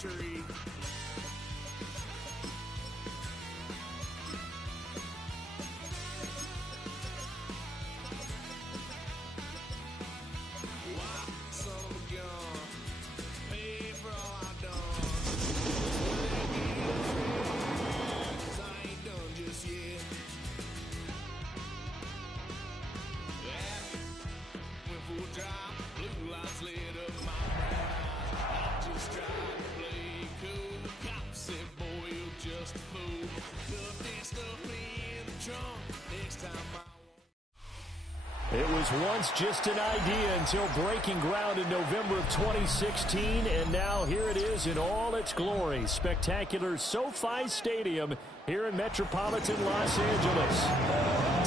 tree. It was once just an idea until breaking ground in November of 2016, and now here it is in all its glory. Spectacular SoFi Stadium here in metropolitan Los Angeles.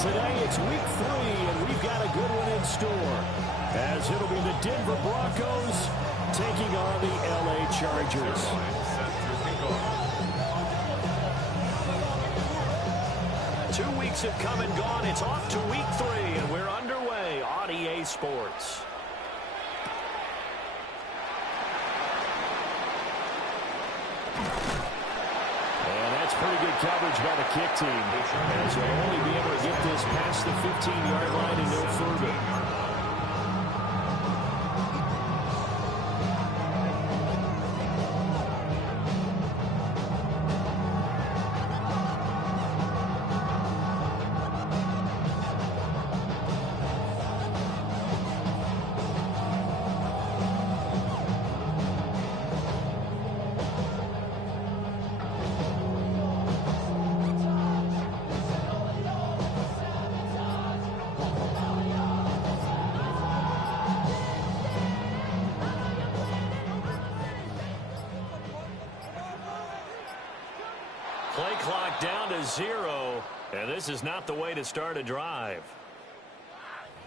Today it's week 3, and we've got a good one in store, as it'll be the Denver Broncos taking on the LA Chargers. 2 weeks have come and gone. It's off to week 3, and we're underway on EA Sports. And that's pretty good coverage by the kick team, as they'll only be able to get this past the 15-yard line and no further. Play clock down to 0, and this is not the way to start a drive.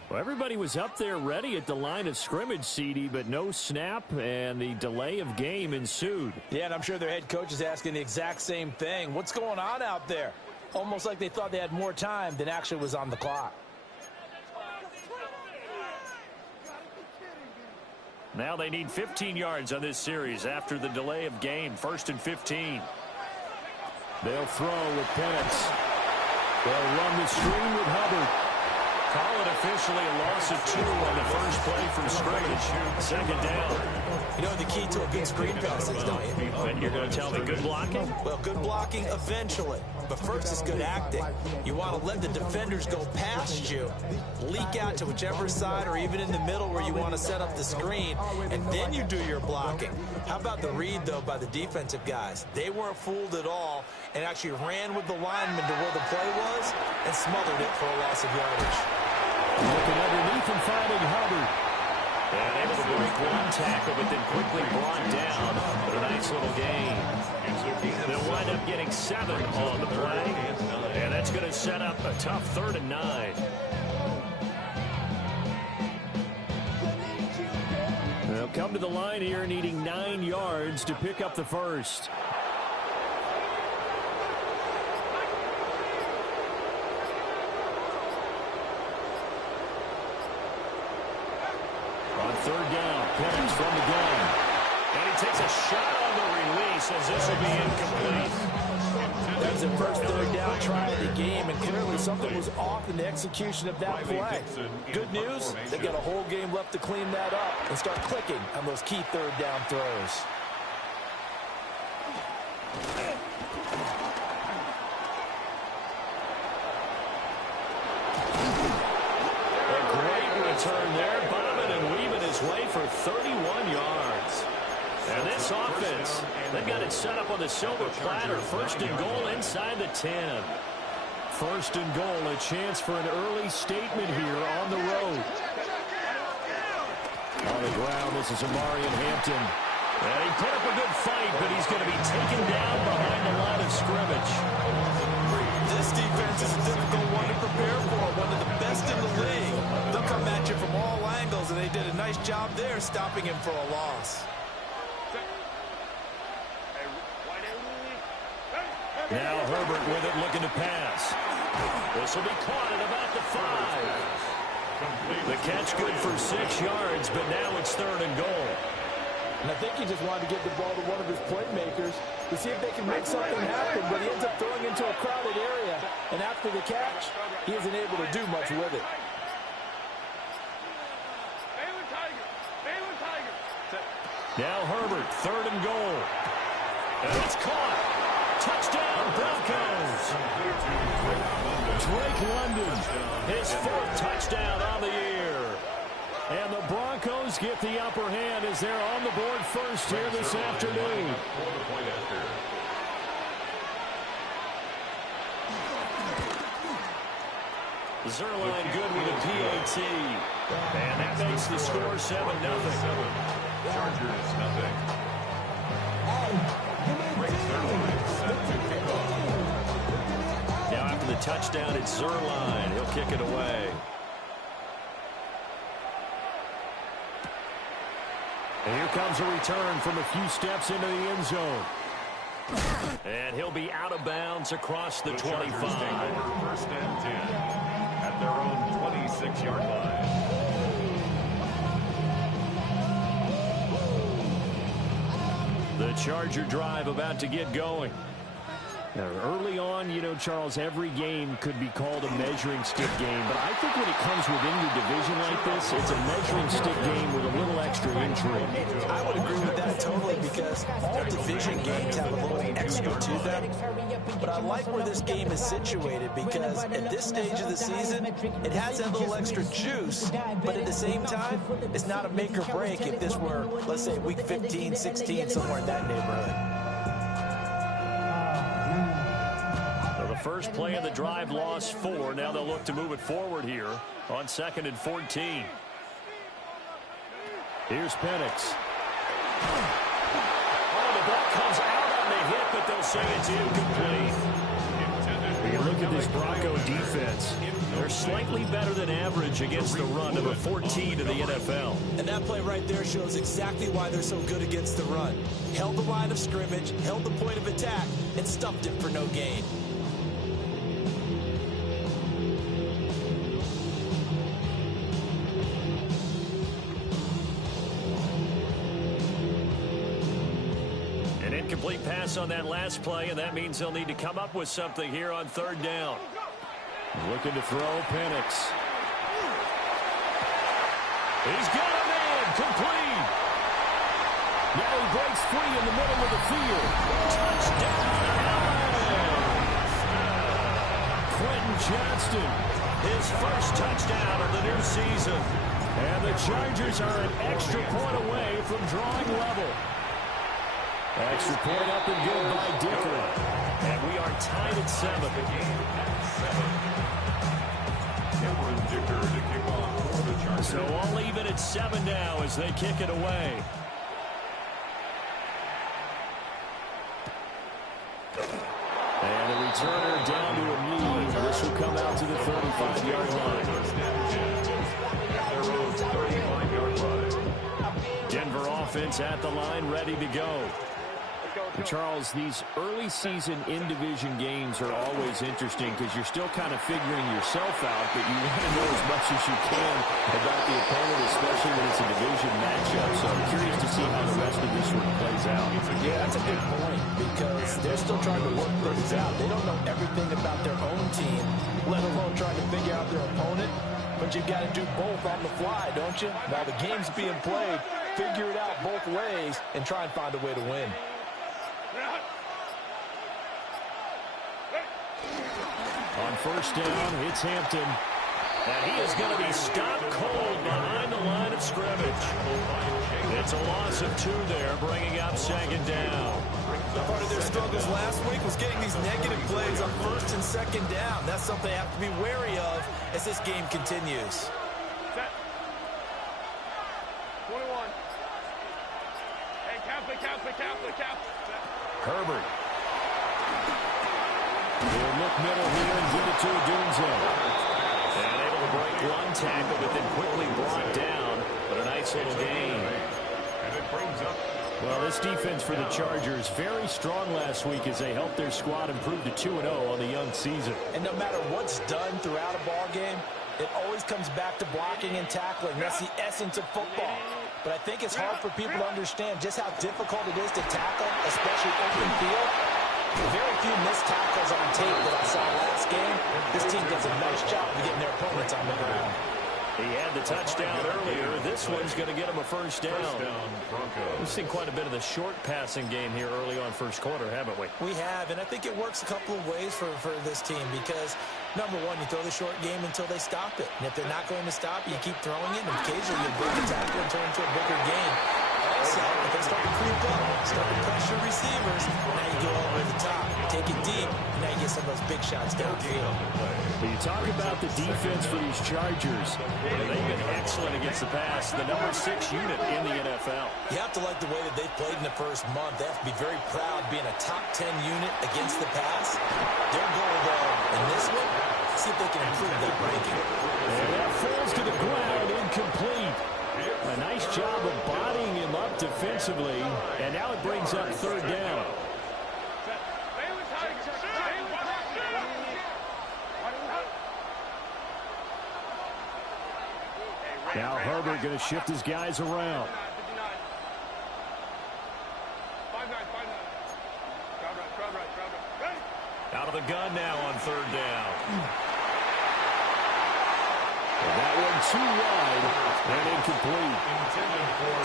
Well, everybody was up there ready at the line of scrimmage, CD, but no snap, and the delay of game ensued. Yeah, and I'm sure their head coach is asking the exact same thing. What's going on out there? Almost like they thought they had more time than actually was on the clock. Now they need 15 yards on this series after the delay of game. 1st and 15. They'll throw with Penance. They'll run the screen with Hubbard. Call it officially a loss of 2 on the first play from scrimmage. 2nd down. You know the key to a good screen pass is, don't you? And you're going to tell me good blocking? Well, good blocking eventually. But first is good acting. You want to let the defenders go past you, leak out to whichever side or even in the middle where you want to set up the screen, and then you do your blocking. How about the read, though, by the defensive guys? They weren't fooled at all and actually ran with the lineman to where the play was and smothered it for a loss of yardage. Looking underneath and finding Hubbard. And able to break one tackle, but then quickly brought down. But a nice little gain. They'll wind up getting 7 on the play. And that's going to set up a tough 3rd and 9. They'll come to the line here needing 9 yards to pick up the first. On 3rd down, Penance from the gun. And he takes a shot on the release as this will be incomplete. That was the first 3rd down try of the game, and clearly something was off in the execution of that play. Good news, they've got a whole game left to clean that up and start clicking on those key 3rd down throws. Turn there, bobbing and weaving his way for 31 yards. And this offense, they've got it set up on the silver platter. 1st and goal inside the 10. 1st and goal, a chance for an early statement here on the road. On the ground, this is Amarian Hampton. And he put up a good fight, but he's going to be taken down behind the line of scrimmage. This defense is a difficult one to prepare for, one of the best in the league. They'll come at you from all angles, and they did a nice job there stopping him for a loss. Now Herbert with it, looking to pass. This will be caught at about the 5. The catch good for 6 yards, but now it's 3rd and goal. And I think he just wanted to get the ball to one of his playmakers to see if they can make something happen, but he ends up throwing into a crowded area, and after the catch, he isn't able to do much with it. Now Herbert, 3rd and goal. And it's caught. Touchdown, Broncos. Drake London, his 4th touchdown on the year. And the Broncos get the upper hand as they're on the board first here this afternoon. Zerline good with a PAT. And that makes the score 7-0. Chargers, nothing. Now after the touchdown, it's Zerline. He'll kick it away. And here comes a return from a few steps into the end zone. And he'll be out of bounds across the 25. 1st and 10 at their own 26-yard line. The Charger drive about to get going. Now, early on, you know, Charles, every game could be called a measuring stick game. But I think when it comes within your division like this, it's a measuring stick game with a little extra intrigue. I would agree with that totally because all division games have a little extra to them. But I like where this game is situated because at this stage of the season, it has that little extra juice. But at the same time, it's not a make or break if this were, let's say, week 15, 16, somewhere in that neighborhood. First play of the drive, lost 4. Now they'll look to move it forward here on 2nd and 14. Here's Penix. Oh, the ball comes out on the hit, but they'll say it's incomplete. When you look at this Bronco defense, they're slightly better than average against the run, number 14 in the NFL. And that play right there shows exactly why they're so good against the run. Held the line of scrimmage, held the point of attack, and stuffed it for no gain. Incomplete pass on that last play, and that means they'll need to come up with something here on 3rd down. Looking to throw, Penix. He's got a man, complete. Now he breaks free in the middle of the field. Touchdown, Quentin Johnston, his 1st touchdown of the new season. And the Chargers are an extra point away from drawing level. Extra point up and good by Dicker. And we are tied at 7. So all even at 7 now as they kick it away. And the returner down to a knee. This will come out to the 35-yard line. Denver offense at the line, ready to go. And Charles, these early season in-division games are always interesting because you're still kind of figuring yourself out, but you want to know as much as you can about the opponent, especially when it's a division matchup. So I'm curious to see how the rest of this one plays out. Yeah, that's a good point because they're still trying to work things out. They don't know everything about their own team, let alone trying to figure out their opponent. But you've got to do both on the fly, don't you? While the game's being played, figure it out both ways and try and find a way to win. On 1st down, it's Hampton. And he is going to be stopped cold behind the line of scrimmage. It's a loss of 2 there, bringing up 2nd down. Part of their struggles last week was getting these negative plays on 1st and 2nd down. That's something they have to be wary of as this game continues. Set. 21. Hey, cap. Herbert. He'll look middle here and give it to Odunze. And able to break one tackle, but then quickly brought down. But a nice little gain. And it brings up. Well, this defense for the Chargers, very strong last week as they helped their squad improve to 2-0 on the young season. And no matter what's done throughout a ball game, it always comes back to blocking and tackling. That's the essence of football. but I think it's hard for people to understand just how difficult it is to tackle, especially open field. Very few missed tackles on tape that I saw last game. This team does a nice job of getting their opponents on the ground. He had the touchdown earlier. This one's going to get him a first down. We've seen quite a bit of the short passing game here early on first quarter, haven't we? We have, and I think it works a couple of ways for this team because, number one, you throw the short game until they stop it. And if they're not going to stop it, you keep throwing it, and occasionally you break the tackle and turn it into a bigger game. Also, if they start to creep up, start to pressure receivers, now you go over the top, take it deep, and now you get some of those big shots downfield. When you talk about the defense for these Chargers, they've been excellent against the pass, the number 6 unit in the NFL. You have to like the way that they've played in the first month. They have to be very proud being a top 10 unit against the pass. Their goal, though, in this one, see if they can improve that ranking. And that falls to the ground, incomplete. A nice job of bodying him up defensively, and now it brings up third down. Now Herbert going to shift his guys around. Out of the gun now on third down. And that one too wide and incomplete.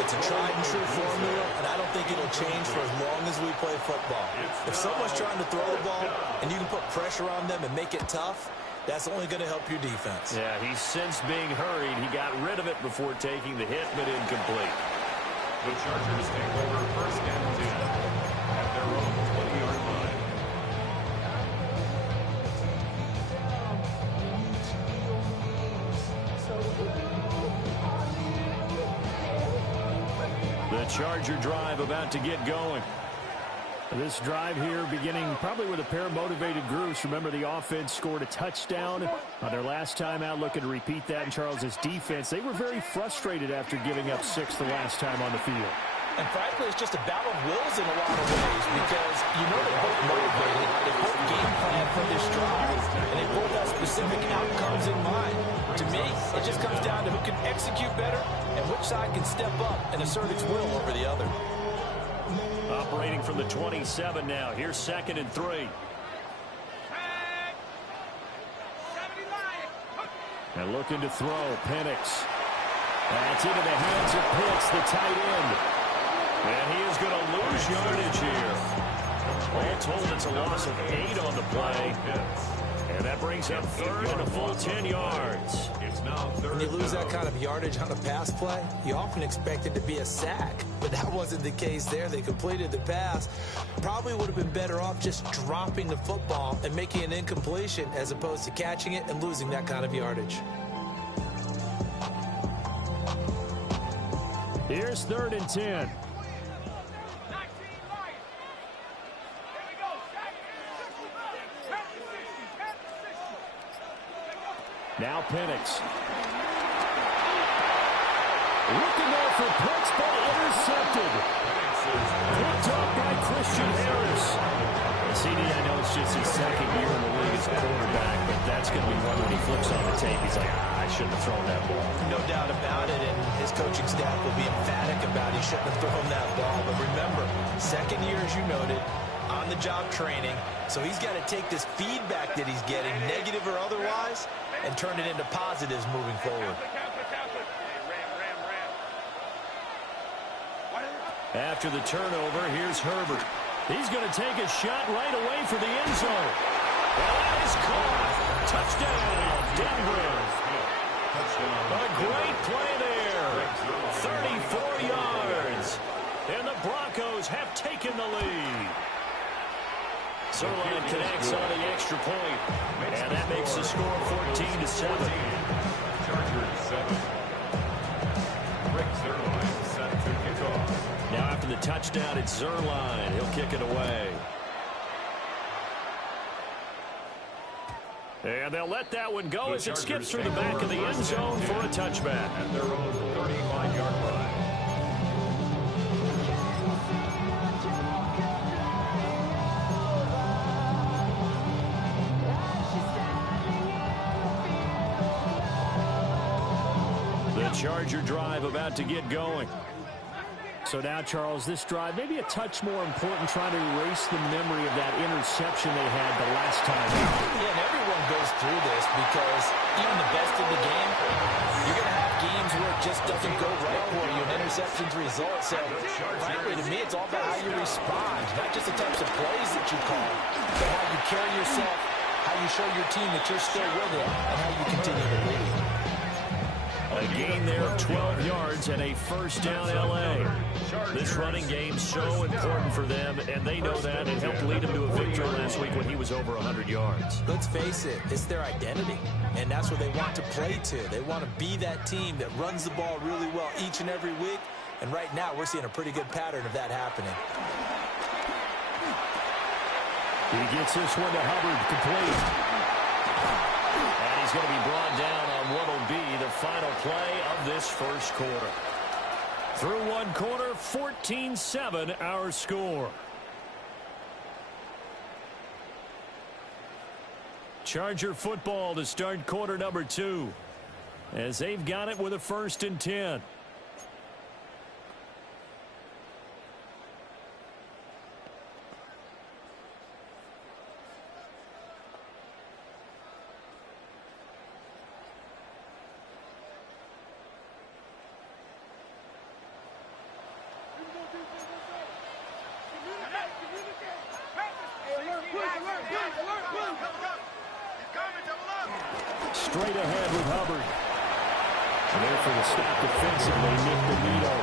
It's a tried and true formula, and I don't think it'll change for as long as we play football. If someone's trying to throw the ball and you can put pressure on them and make it tough, that's only going to help your defense. Yeah, he's since being hurried. He got rid of it before taking the hit, but incomplete. The Chargers take over first and 10 at their own 20-yard line. The Charger drive about to get going. This drive here beginning probably with a pair of motivated groups. Remember, the offense scored a touchdown on their last time out. Looking to repeat that in Charles' defense. They were very frustrated after giving up 6 the last time on the field. And frankly, it's just a battle of wills in a lot of ways because you know they're both motivated, they both game plan for this drive, and they both have specific outcomes in mind. To me, it just comes down to who can execute better and which side can step up and assert its will over the other. Operating from the 27 now. Here's 2nd and 3. And looking to throw, Penix. That's into the hands of Pitts, the tight end. And he is going to lose yardage here. All told, it's a loss of 8 on the play. And that brings up third and a full 10 yards. It's now third. When you lose that kind of yardage on a pass play, you often expect it to be a sack. But that wasn't the case there. They completed the pass. Probably would have been better off just dropping the football and making an incompletion as opposed to catching it and losing that kind of yardage. Here's 3rd and 10. Now Penix. Looking there for Pitts, but intercepted. Picked up by Christian Harris. CD, I know it's just his 2nd year in the league as a quarterback, but that's going to be one when he flips on the tape. He's like, I shouldn't have thrown that ball. No doubt about it, and his coaching staff will be emphatic about he shouldn't have thrown that ball. But remember, 2nd year, as you noted, on-the-job training, so he's got to take this feedback that he's getting, negative or otherwise, and turn it into positives moving forward. After the turnover, here's Herbert. He's going to take a shot right away for the end zone. And that is caught. Touchdown, Denver. A great play there. 34 yards. And the Broncos have taken the lead. Zerline connects on the extra point. And that makes the score 14-7. Chargers 7. Rick Zerline set to kick off. Now after the touchdown, it's Zerline. He'll kick it away. And they'll let that one go as it skips through the back of the end zone for a touchback. At their own 35-yard line. The Charger drive about to get going. So now, Charles, this drive maybe a touch more important, trying to erase the memory of that interception they had the last time. Yeah, and everyone goes through this because even the best of the game, you're going to have games where it just doesn't go right for you, and interceptions result. So, frankly, to me, it's all about how you respond, not just the types of plays that you call, but how you carry yourself, how you show your team that you're still with it, and how you continue to lead. A gain there of 12 yards and a first down L.A. This running game so important for them, and they know that. It helped lead them to a victory last week when he was over 100 yards. Let's face it, it's their identity, and that's what they want to play to. They want to be that team that runs the ball really well each and every week, and right now we're seeing a pretty good pattern of that happening. He gets this one to Hubbard, complete. And he's going to be brought down on what will be the final play of this first quarter. Through one quarter, 14-7 our score. Charger football to start quarter number 2, as they've got it with a 1st and 10. Straight ahead with Hubbard. And there for the stop defensively, Nick DeVito.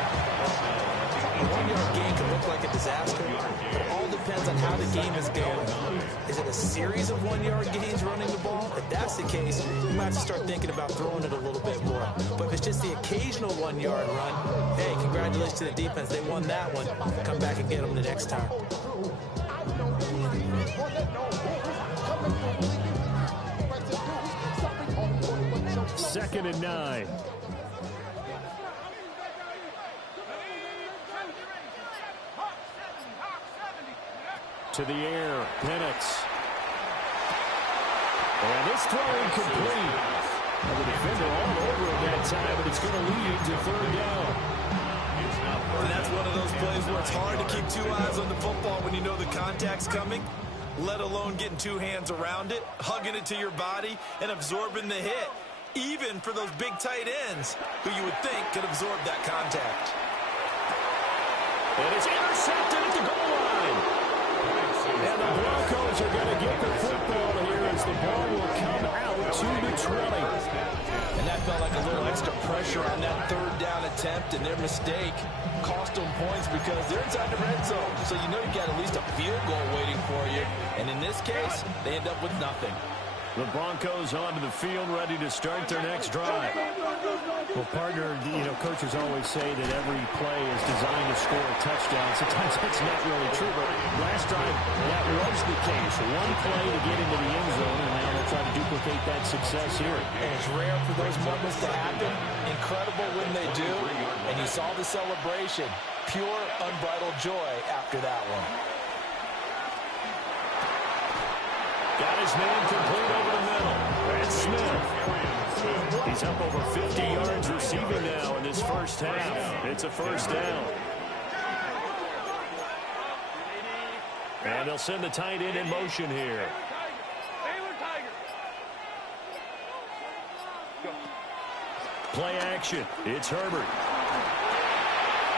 A 1-yard gain can look like a disaster, but it all depends on how the game is going. Is it a series of 1-yard gains running the ball? If that's the case, you might have to start thinking about throwing it a little bit more. But if it's just the occasional 1-yard run, hey, congratulations to the defense. They won that one. Come back and get them the next time. 2nd and 9. To the air, Penix. And this throw incomplete. The defender all over him that time, but it's going to lead to 3rd down. And that's one of those plays where it's hard to keep 2 eyes on the football when you know the contact's coming, let alone getting 2 hands around it, hugging it to your body, and absorbing the hit, even for those big tight ends who you would think could absorb that contact. And it's intercepted at the goal line. And the Broncos are going to get the football here as the ball will come out to the 20. And that felt like a little extra pressure on that 3rd down attempt, and their mistake cost them points because they're inside the red zone. So you know you've got at least a field goal waiting for you. And in this case, they end up with nothing. The Broncos onto the field, ready to start their next drive. Well, partner, coaches always say that every play is designed to score a touchdown. Sometimes that's not really true, but last drive, that was the case. One play to get into the end zone, and now they'll try to duplicate that success here. And it's rare for those moments to happen. Incredible when they do. And you saw the celebration. Pure, unbridled joy after that one. Got his man complete over the middle. That's Smith. He's up over 50 yards receiving now in this first half. It's a 1st down. And they'll send the tight end in motion here. Play action. It's Herbert.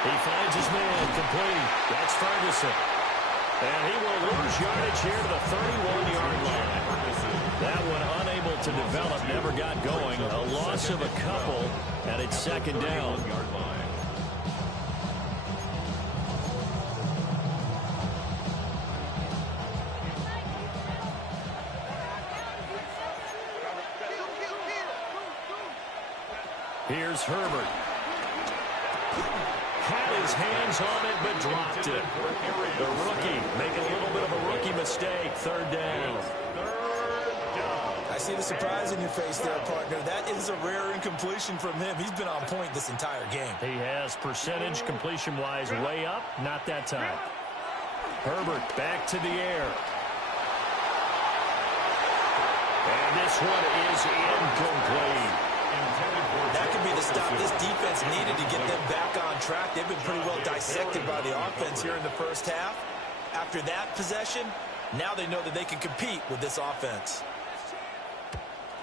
He finds his man complete. That's Ferguson. And he will lose yardage here to the 31-yard line. That one unable to develop, never got going. A loss of a couple, and it's 2nd down. Here's Herbert. Had his hands on it, but dropped it. The rookie making a little bit of a rookie mistake. 3rd down. I see the surprise in your face there, partner. That is a rare incompletion from him. He's been on point this entire game. He has percentage completion-wise way up. Not that time. Herbert back to the air. And this one is incomplete. That could be the stop this defense needed to get them back on track. They've been pretty well dissected by the offense here in the first half. After that possession, now they know that they can compete with this offense.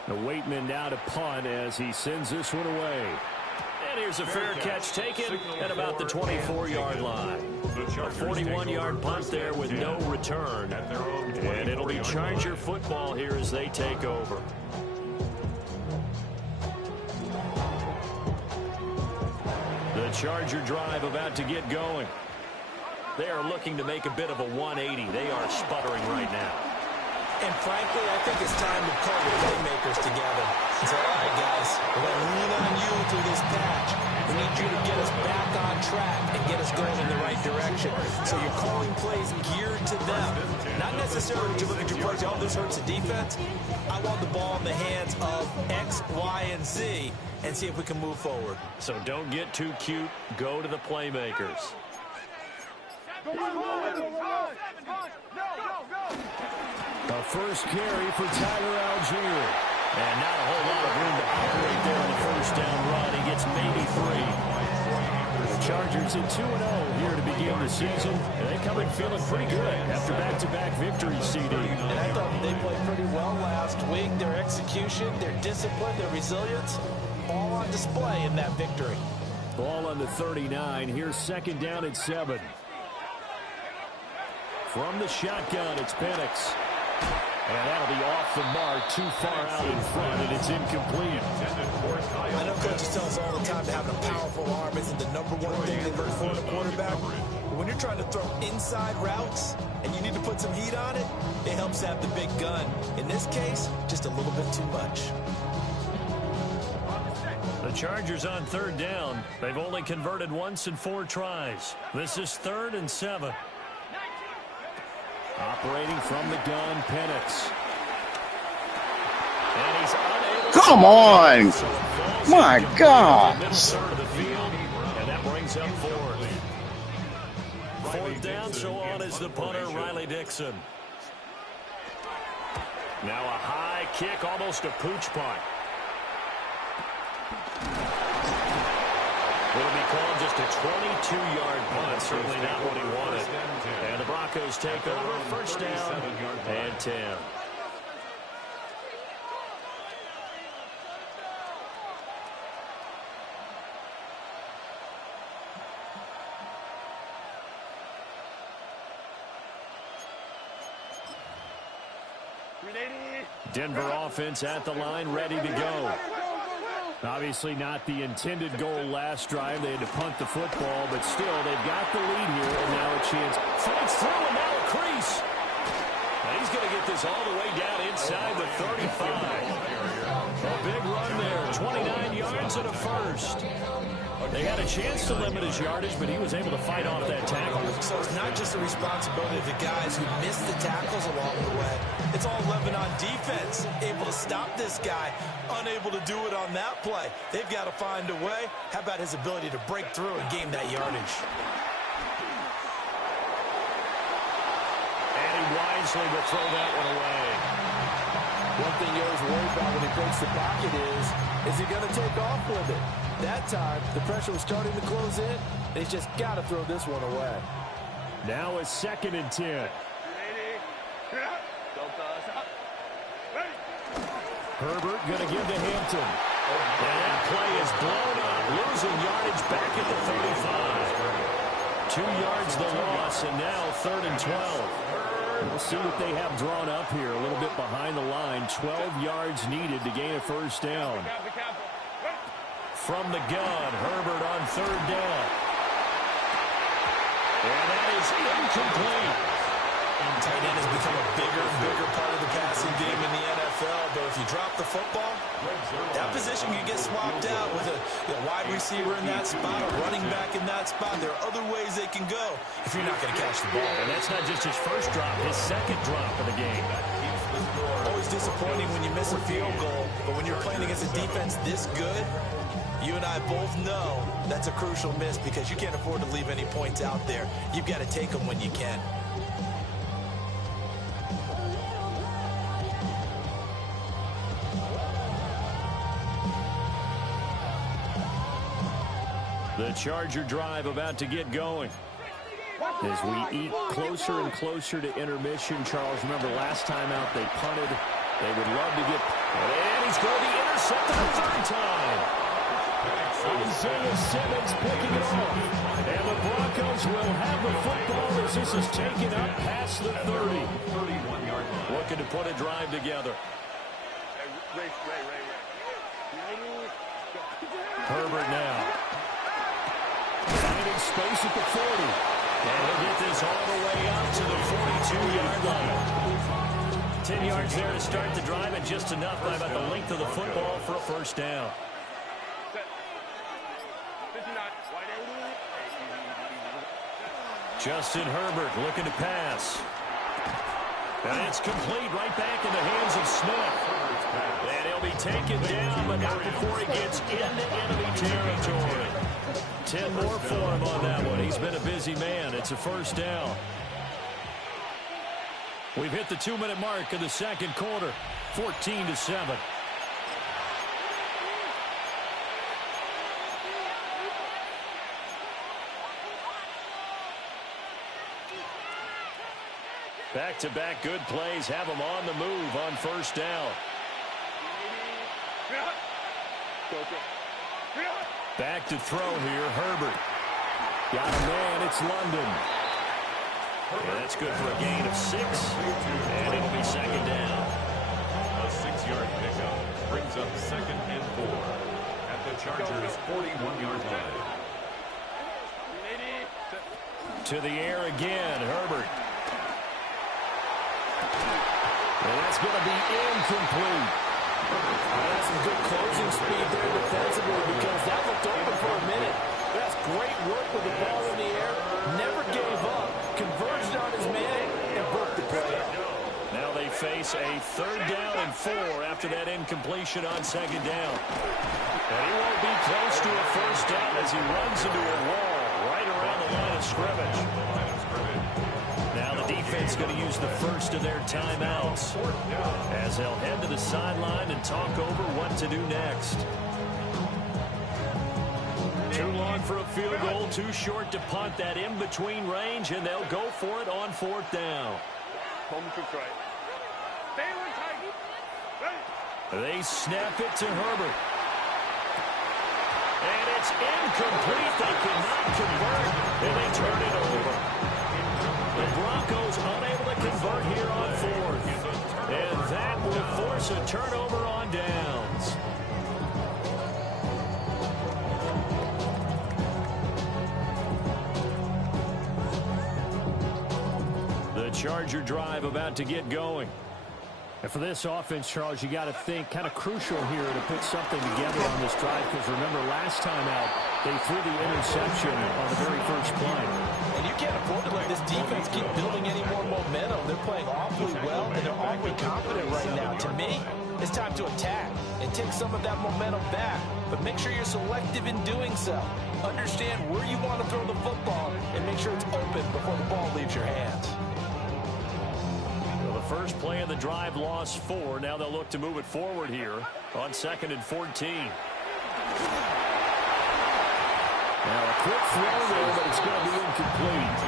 The Waitman now to punt as he sends this one away. And here's a fair catch taken at about the 24-yard line. A 41-yard punt there with no return. And it'll be Charger football here as they take over. The Charger drive about to get going. They are looking to make a bit of a 180. They are sputtering right now. And frankly, I think it's time to pull the playmakers together. So, all right, guys, we're going to lean on you through this patch. We need you to get us back on track and get us going in the right direction. So you're calling plays geared to them. Not necessarily to look at your plays, oh, this hurts the defense. I want the ball in the hands of X, Y, and Z and see if we can move forward. So don't get too cute. Go to the playmakers. A first carry for Tyler Algier. And not a whole lot of room to operate there on the first down run. He gets maybe 3. The Chargers at 2-0 here to begin the season. And they come in feeling pretty good after back-to-back victories, CD. And I thought they played pretty well last week. Their execution, their discipline, their resilience, all on display in that victory. Ball on the 39. Here's second down at 7. From the shotgun, it's Penix. And that'll be off the mark, too far out in front, and it's incomplete. I know coaches tell us all the time that having a powerful arm isn't the number one thing they look for in a quarterback. But when you're trying to throw inside routes and you need to put some heat on it, it helps to have the big gun. In this case, just a little bit too much. The Chargers on third down. They've only converted once in 4 tries. This is 3rd and 7. Operating from the gun, Penix. And he's unable. Come on! My God! And that brings up 4th. 4th down, so on is the punter, Riley Dixon. Now a high kick, almost a pooch punt. Will be called just a 22-yard punt. Certainly not what he wanted. And the Broncos take over. First down and 10. Denver offense at the line, ready to go. Obviously not the intended goal last drive. They had to punt the football, but still, they've got the lead here, and now a chance. Fights through, and now a crease. And he's going to get this all the way down inside the 35. A big run there, 29 yards and a first. They had a chance to limit his yardage, but he was able to fight off that tackle. So it's not just the responsibility of the guys who missed the tackles along the way. It's all Levin on defense, able to stop this guy, unable to do it on that play. They've got to find a way. How about his ability to break through and gain that yardage? And he wisely will throw that one away. One thing you always worry about when he breaks the pocket is he going to take off with it? That time, the pressure was starting to close in, and he's just got to throw this one away. Now a 2nd and 10. Herbert going to give to Hampton. And that play is blown up, losing yardage back at the 35. 2 yards the loss, and now 3rd and 12. We'll see what they have drawn up here, a little bit behind the line. 12 yards needed to gain a first down. From the gun, Herbert on 3rd down. And that is incomplete. Tight end has become a bigger and bigger part of the passing game in the NFL, but if you drop the football, that position can get swapped out with a wide receiver in that spot, a running back in that spot. There are other ways they can go if you're not going to catch the ball. And that's not just his first drop, his 2nd drop of the game. Always disappointing when you miss a field goal, but when you're playing against a defense this good, you and I both know that's a crucial miss because you can't afford to leave any points out there. You've got to take them when you can. Charger drive about to get going. As we eat closer and closer to intermission, Charles, remember last time out they punted. They would love to get... And he's going to be intercepted a third time. Isaiah Simmons picking it off. And the Broncos will have the football as this is taken up past the 30. 31-yard line. Looking to put a drive together. Herbert now. Finding space at the 40. And he'll get this all the way up to the 42-yard line. 10 yards there to start the drive, and just enough by about the length of the football for a first down. Justin Herbert looking to pass. And it's complete right back in the hands of Smith. And he'll be taken down, but not before he gets into enemy territory. 10 more for him on that one. He's been a busy man. It's a first down. We've hit the 2-minute mark in the second quarter. 14-7. Back-to-back good plays have them on the move on first down. Back to throw here, Herbert. Got a man, it's London. Yeah, that's good for a gain of 6. And it'll be second down. A 6-yard pickup brings up 2nd and 4 at the Chargers' 41-yard line. To the air again, Herbert. And that's going to be incomplete. That's some good closing speed there defensively because that looked open for a minute. That's great work with the ball in the air. Never gave up. Converged on his man and broke the play. Now they face a 3rd down and 4 after that incompletion on 2nd down. And he won't be close to a first down as he runs into a wall right around the line of scrimmage. Now the defense going to use the first of their timeouts as they'll head to the sideline and talk over what to do next. Too long for a field goal, too short to punt. That in-between range, and they'll go for it on 4th down. They snap it to Herbert. And it's incomplete. They cannot convert, and they turn it over. The Broncos unable to convert here on 4th. And that will force a turnover on downs. The Charger drive about to get going. And for this offense, Charles, you got to think kind of crucial here to put something together on this drive because remember last time out they threw the interception on the very first play. And you can't afford to let this defense keep building any more momentum. They're playing awfully well and they're awfully confident right now. To me, it's time to attack and take some of that momentum back. But make sure you're selective in doing so. Understand where you want to throw the football and make sure it's open before the ball leaves your hands. First play of the drive, lost 4. Now they'll look to move it forward here on 2nd and 14. Now a quick throw there, but it's going to be incomplete.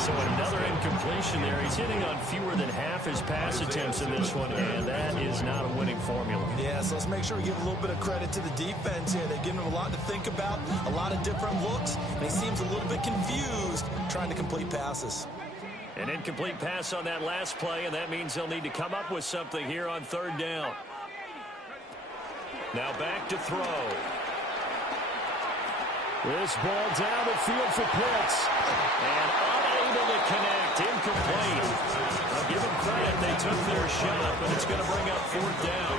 So another incompletion there. He's hitting on fewer than half his pass attempts in this one, and that is not a winning formula. Yeah, so let's make sure we give a little bit of credit to the defense here. They've given him a lot to think about, a lot of different looks, and he seems a little bit confused trying to complete passes. An incomplete pass on that last play, and that means they'll need to come up with something here on 3rd down. Now back to throw. This ball down the field for Pitts. And unable to connect. Incomplete. I'll give them credit. They took their shot, but it's going to bring up 4th down.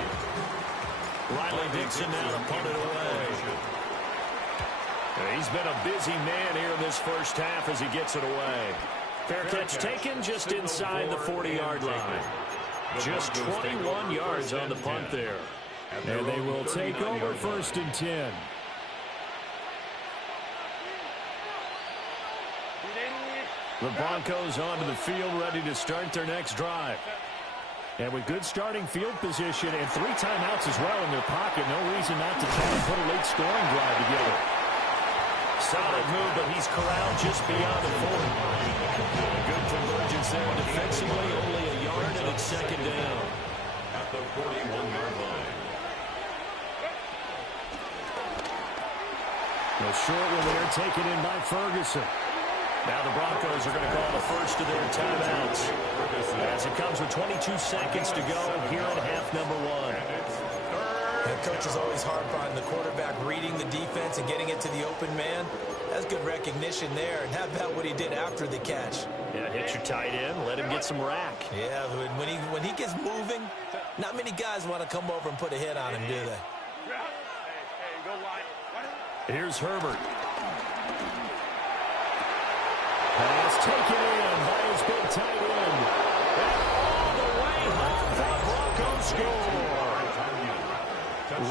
Riley Dixon now to punt it away. And he's been a busy man here in this first half as he gets it away. Fair catch taken just inside the 40-yard line. Just 21 yards on the punt there. And they will take over 1st and 10. The Broncos onto the field, ready to start their next drive. And with good starting field position and 3 timeouts as well in their pocket, no reason not to try and put a late scoring drive together. Solid move, but he's corralled just beyond the 40. A good convergence there defensively, only a yard, and it's second down. At the 41-yard line. A short one there, taken in by Ferguson. Now the Broncos are going to call the first of their timeouts as it comes with 22 seconds to go here in half number one. And coach is always hard on the quarterback reading the defense and getting it to the open man. That's good recognition there. And how about what he did after the catch? Yeah, hit your tight end, let him get some rack. Yeah, when he gets moving, not many guys want to come over and put a hit on him, do they? Hey, go line. Here's Herbert. Pass taken in by his big tight end. And all the way home, the Broncos score.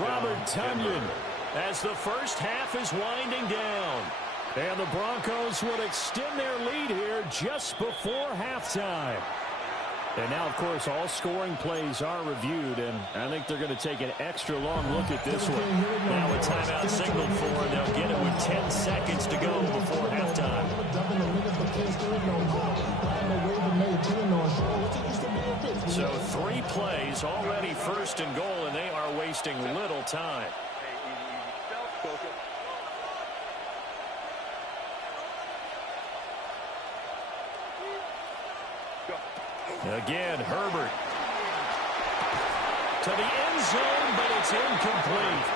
Robert Tonyan as the first half is winding down. And the Broncos will extend their lead here just before halftime. And now, of course, all scoring plays are reviewed, and I think they're going to take an extra long look at this one. Now a timeout signaled for, and they'll get it with 10 seconds to go before halftime. So 3 plays, already first and goal, and they are wasting little time. Again, Herbert to the end zone, but it's incomplete.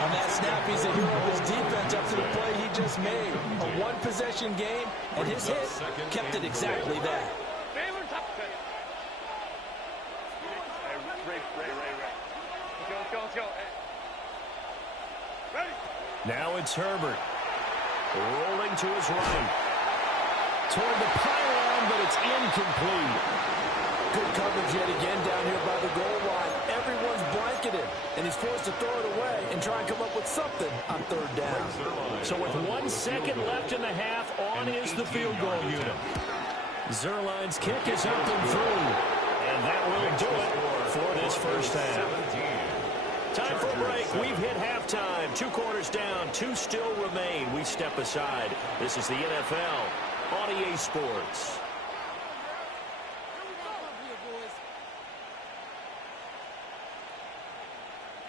On that snap, he's a hero of his defense up to the play he just made. A one-possession game, and his hit kept it exactly that. Let's go. Ready? Now it's Herbert rolling to his right. Toward the pylon, but it's incomplete. Good coverage yet again down here by the goal line. Everyone's blanketed, and he's forced to throw it away and try and come up with something on third down. So with 1 second left in the half, on is the field goal unit. Zerline's kick is up and through, and that will do it for this first half. Time for a break. We've hit halftime. 2 quarters down, 2 still remain. We step aside. This is the NFL on EA Sports.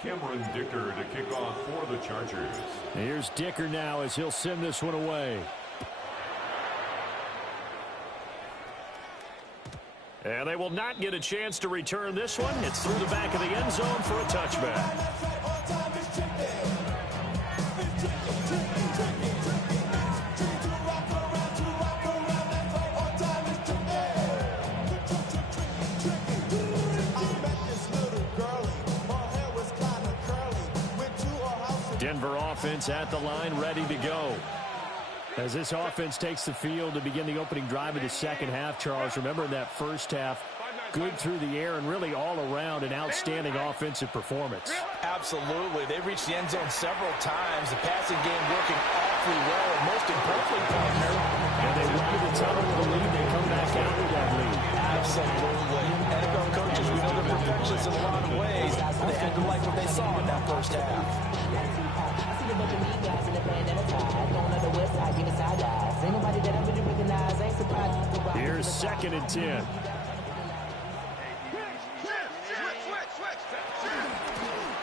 Cameron Dicker to kick off for the Chargers. Here's Dicker now as he'll send this one away. And they will not get a chance to return this one. It's through the back of the end zone for a touchback. Denver offense at the line, ready to go. As this offense takes the field to begin the opening drive of the second half, Charles, remember in that first half, good through the air and really all around an outstanding offensive performance. Absolutely. They've reached the end zone several times. The passing game working awfully well, and most importantly, partner. And they run to the tunnel with a lead. They come back out with that lead. Absolutely. NFL coaches, we know they're perfectionists in a lot of ways. They had to like what they saw in that first half. Here's 2nd and 10.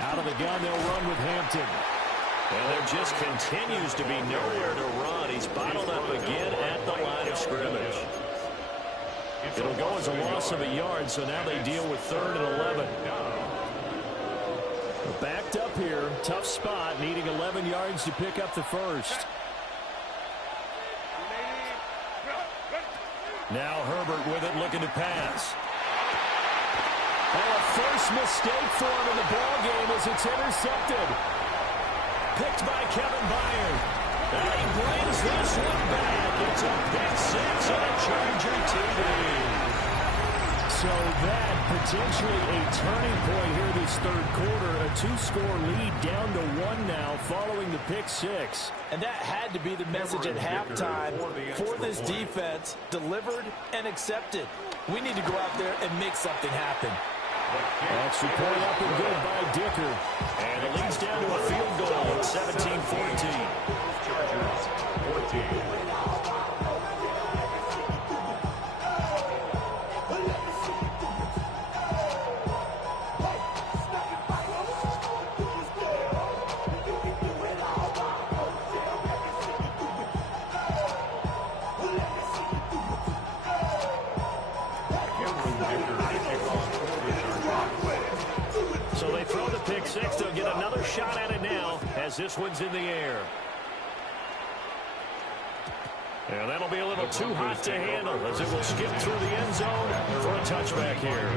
Out of the gun, they'll run with Hampton. And there just continues to be nowhere to run. He's bottled up again at the line of scrimmage. It'll go as a loss of a yard, so now they deal with 3rd and 11. Backed up here, tough spot, needing 11 yards to pick up the first. Now Herbert with it, looking to pass. And a first mistake for him in the ball game as it's intercepted. Picked by Kevin Byard. And he brings this one back. It's a pick 6 on a Charger TD. So that potentially a turning point here this third quarter. A 2-score lead down to 1 now following the pick 6. And that had to be the message at halftime for this defense. Delivered and accepted. We need to go out there and make something happen. Extra point up and good by Dicker. And it leads down to a field goal at 17-14. Chargers 14. So they throw the pick six. They'll get another shot at it now as this one's in the air. And that'll be a little too hot to handle as it will skip through the end zone for a touchback here.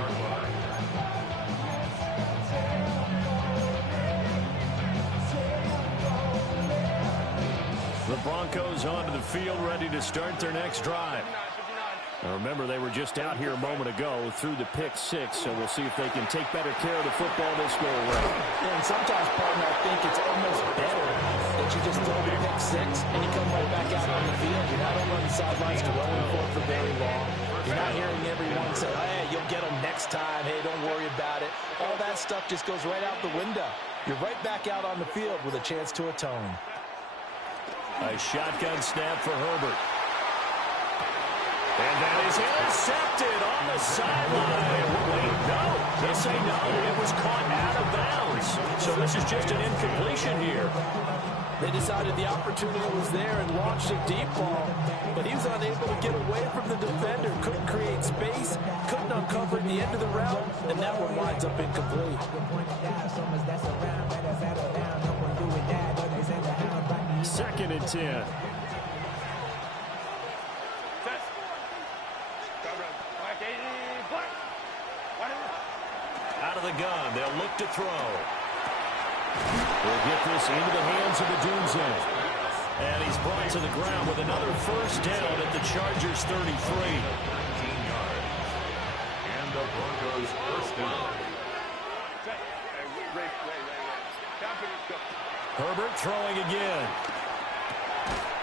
The Broncos onto the field ready to start their next drive. Now remember, they were just out here a moment ago through the pick six, so we'll see if they can take better care of the football this go around. And sometimes, partner, I think it's almost better that you just throw the pick six and you come right back out on the field. You're not on the sidelines dwelling for very long. You're not hearing everyone say, hey, you'll get them next time. Hey, don't worry about it. All that stuff just goes right out the window. You're right back out on the field with a chance to atone. A shotgun snap for Herbert. And that is intercepted on the sideline. Wait, no. They say no. It was caught out of bounds. So this is just an incompletion here. They decided the opportunity was there and launched a deep ball, but he was unable to get away from the defender, couldn't create space, couldn't uncover the end of the route, and that one winds up incomplete. Second and 10. Out of the gun, they'll look to throw. They'll get this into the hands of the Doomsday. And he's brought to the ground with another first down at the Chargers 33. 19 yards. And the Broncos first down. Herbert throwing again.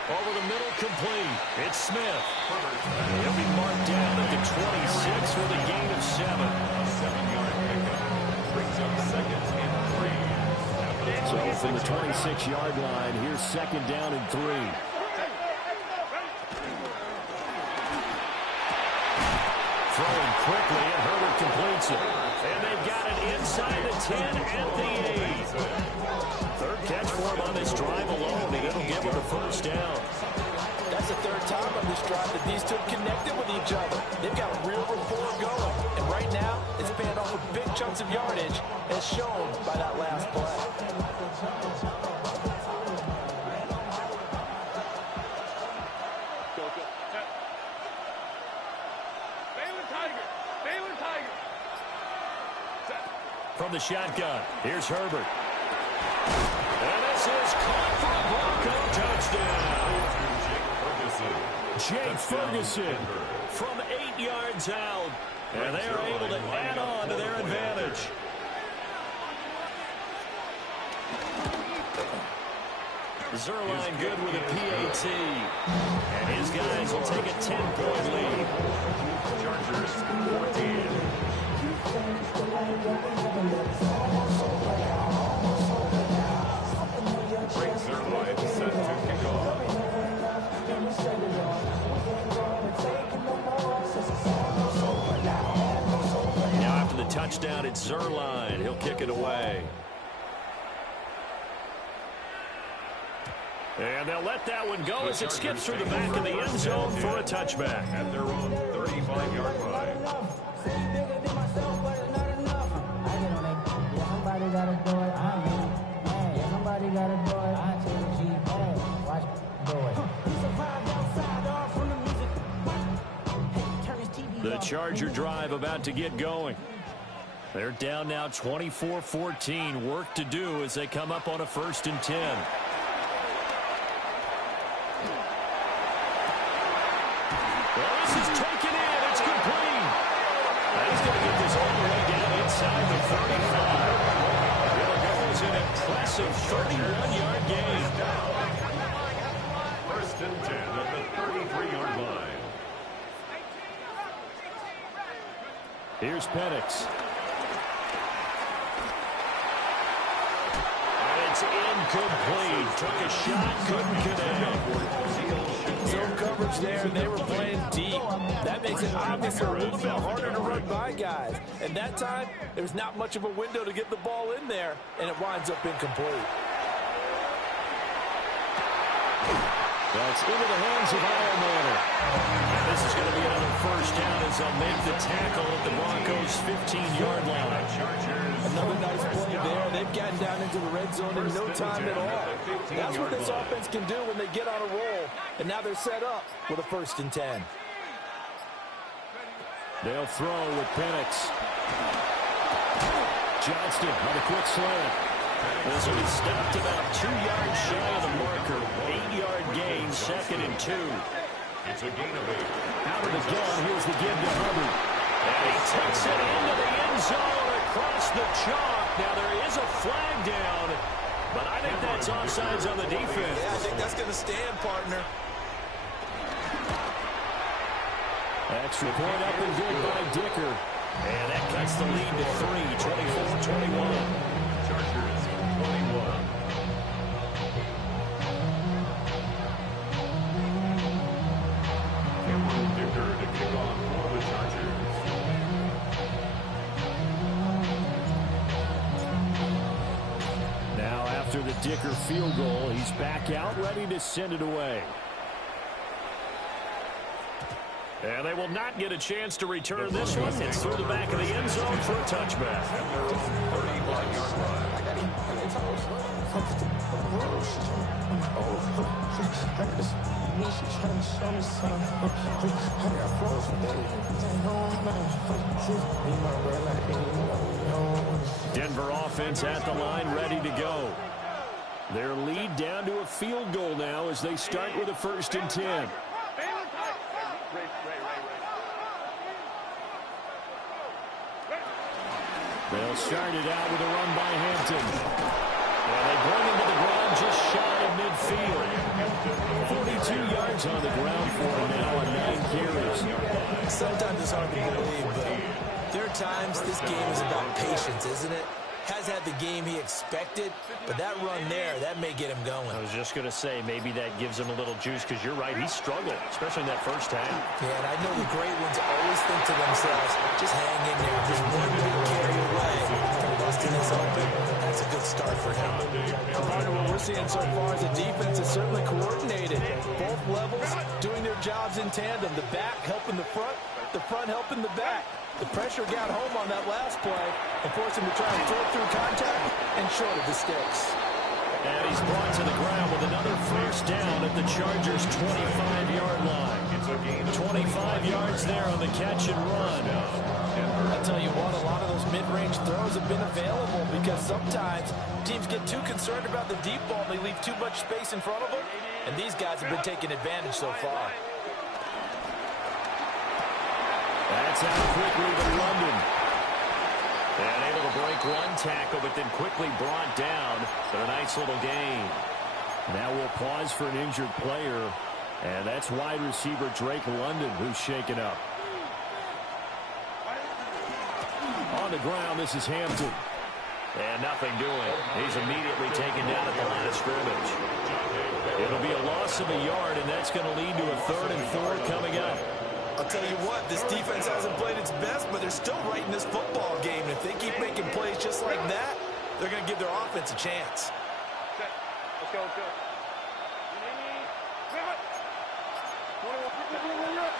Over the middle, complete. It's Smith. He'll be marked down at the 26 with a gain of 7. A 7-yard pickup brings up second and 3. So from the 26-yard line, here's second down and 3. Throwing quickly, and Herbert completes it. And they've got it inside the 10 at the 8. Third catch for him on this drive alone, and it'll give him the first down. That's the third time on this drive that these two have connected with each other. They've got real rapport going. And right now, it's paying off with big chunks of yardage, as shown by that last play. From the shotgun, here's Herbert. And this is caught for a Bronco touchdown. Jake Ferguson from 8 yards out. And they are able to add on to their advantage. Zerline good with a PAT. And his guys will take a 10-point lead. Chargers 14. Breaks their line set to kick off. Now after the touchdown, it's Zerline. He'll kick it away. And they'll let that one go as it skips through the back of the end zone for a touchback. At their own 35-yard line. Somebody gotta do it. Hey, somebody gotta do it. I tell the G, hey, watch do it. The Charger drive about to get going. They're down now 24-14. Work to do as they come up on a 1st and 10. Well, this is taken in. It's complete. He's going to get this all the way down inside the 35. There goes an impressive 31-yard gain. 1st and 10 at the 33-yard line. Here's Penix. It's incomplete. Took a shot, couldn't connect. Zone coverage there, and they were playing deep. That makes it obviously a little bit harder to run by guys. And that time, there's not much of a window to get the ball in there, and it winds up incomplete. That's into the hands of Ironman. This is going to be another first down as they'll make the tackle at the Broncos' 15-yard line. Another nice play there. They've gotten down into the red zone in no time at all. That's what this offense can do when they get on a roll. And now they're set up with a 1st and 10. They'll throw with Penix. Johnston on the quick slant. This will be stopped about 2 yards shy of the marker. 8-yard gain, 2nd and 2. It's a gain of 8. Out of the gun, here's the give to Hubbard. And he takes it into the end zone across the chalk. Now there is a flag down, but I think that's offsides on the defense. Yeah, I think that's going to stand, partner. Extra point up and good by Dicker. And that cuts the lead to 3, 24-21. Chargers 21. Cameron Dicker to kick off for the Chargers. Now after the Dicker field goal, he's back out ready to send it away. And they will not get a chance to return this one. It's through the back of the end zone for a touchback. Denver offense at the line, ready to go. Their lead down to a field goal now as they start with a 1st and 10. They'll start it out with a run by Hampton. And they bring him to the ground just shy of midfield. 42 yards on the ground for him now on 9 carries. Sometimes it's hard to believe, but there are times this game is about patience, isn't it? Has had the game he expected, but that run there, that may get him going. I was just going to say, maybe that gives him a little juice, because you're right, he struggled, especially in that first half. Yeah, and I know the great ones always think to themselves, just hang in there, just one big carry away from busting this open. That's a good start for him. Part of what we're seeing so far is the defense is certainly coordinated. Both levels doing their jobs in tandem. The back helping the front helping the back. The pressure got home on that last play and forced him to try and throw through contact and short of the sticks. And he's brought to the ground with another first down at the Chargers' 25-yard line. 25 yards there on the catch and run. I'll tell you what, a lot of those mid-range throws have been available because sometimes teams get too concerned about the deep ball and they leave too much space in front of them, and these guys have been taking advantage so far. That's out quickly to London. And able to break one tackle, but then quickly brought down for a nice little gain. Now we'll pause for an injured player, and that's wide receiver Drake London who's shaken up. On the ground, this is Hampton. And nothing doing. He's immediately taken down at the line of scrimmage. It'll be a loss of a yard, and that's going to lead to a 3rd and 4 coming up. I'll tell you what, this defense hasn't played its best, but they're still right in this football game. And if they keep making plays just like that, they're going to give their offense a chance. Let's go, let's go.